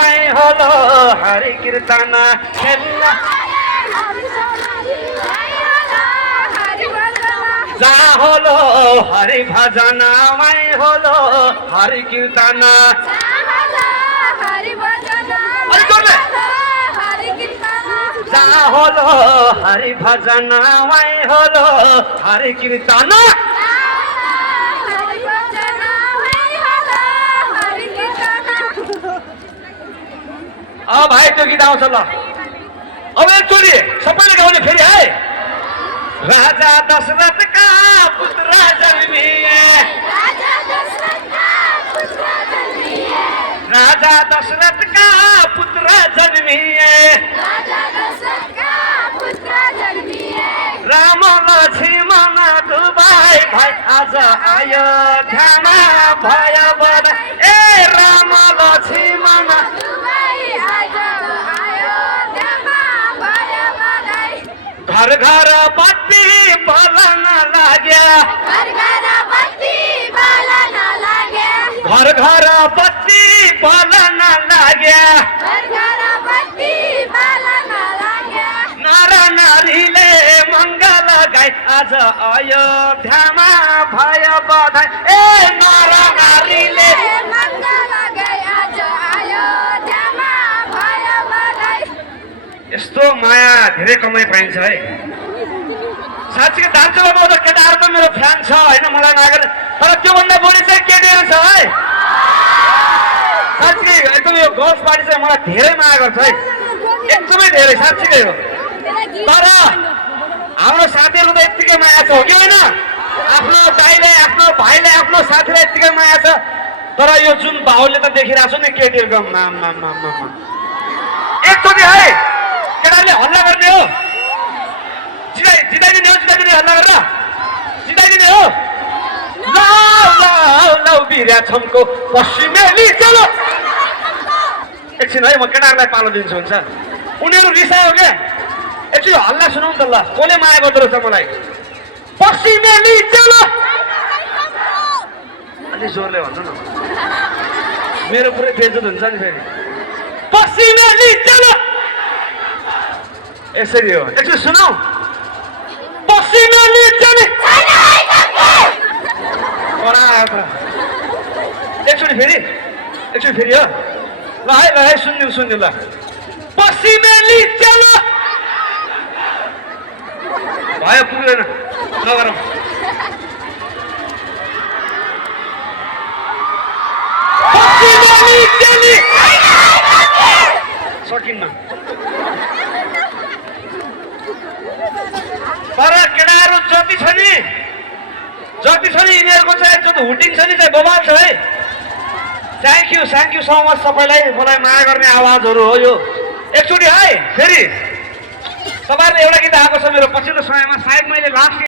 मै हलो हरि कीर्तन खेल्न जहाँ हलो हरि भजन मै हलो हरि कीर्तन जहाँ हलो हरि भजन मै हलो हरि कीर्तन अब भाइ त्यो गीत आउँछ ल अब एकचोटि सबैले गाउने फेरि है राजा दशरथका पुत्र जन्मिए राजा दशरथका पुत्र जन्मिए राम लक्ष्मण दुवै भाइ आज अयोध्यामा भयो बधाई ए राम लक्ष्मण घर घर बत्ती बलन लाग्या घर घर बत्ती बलन लाग्या नर नारीले मङ्गल गाई आज अयोध्यामा भयो बधाई ए नर नारीले यस्तो माया धेरै कमाइ पाइन्छ है साँच्चै दार्चुला म त केटाहरू त मेरो फ्यान छ होइन मलाई नागर तर त्योभन्दा बढी चाहिँ केटीहरू छ है साँच्चै एकदम यो गर्ल्स पार्टी चाहिँ मलाई धेरै माया गर्छ है एकदमै धेरै साँच्चै हो तर हाम्रो साथीहरूको त यत्तिकै माया छ हो कि होइन आफ्नो दाइलाई आफ्नो भाइलाई आफ्नो साथीलाई यत्तिकै माया छ तर यो जुन बाहुल्य त देखिरहेको छु नि केटीहरूको एकचोटि है केटाहरूले हल्ला गर्ने हो जिताइदिने हो हल्ला गरेर जिताइदिने हो लौ बिर्या छम्को पश्चिमेली चलो एकछिन है म केटाहरूलाई पालो दिन्छु हुन्छ उनीहरू रिसायो क्या एकछिन हल्ला सुनाउँ त ल कसले माया गर्दो रहेछ मलाई पश्चिमेली चलो अलि जोरले भन्नु न मेरो पुरै बेइज्जत हुन्छ नि फेरि पश्चिमेली चलो यसरी हो एकछिन सुनाऊ पश्चिमेली चलो एकचोटि फेरि हो ल है सुनिदिनु ल पश्चिमेली चलो भयो पुग्दैन नगरौँ पश्चिमेली चलो सकिन्न तर केटाहरू जति छ नि यिनीहरूको चाहिँ जो हुटिङ छ नि चाहिँ बवाल छ है थ्याङ्क यू सो मच सबैलाई मलाई माया गर्ने आवाजहरू हो यो एकचोटि है फेरि तपाईँहरूले एउटा गीत आएको छ मेरो पछिल्लो समयमा सायद मैले लास्ट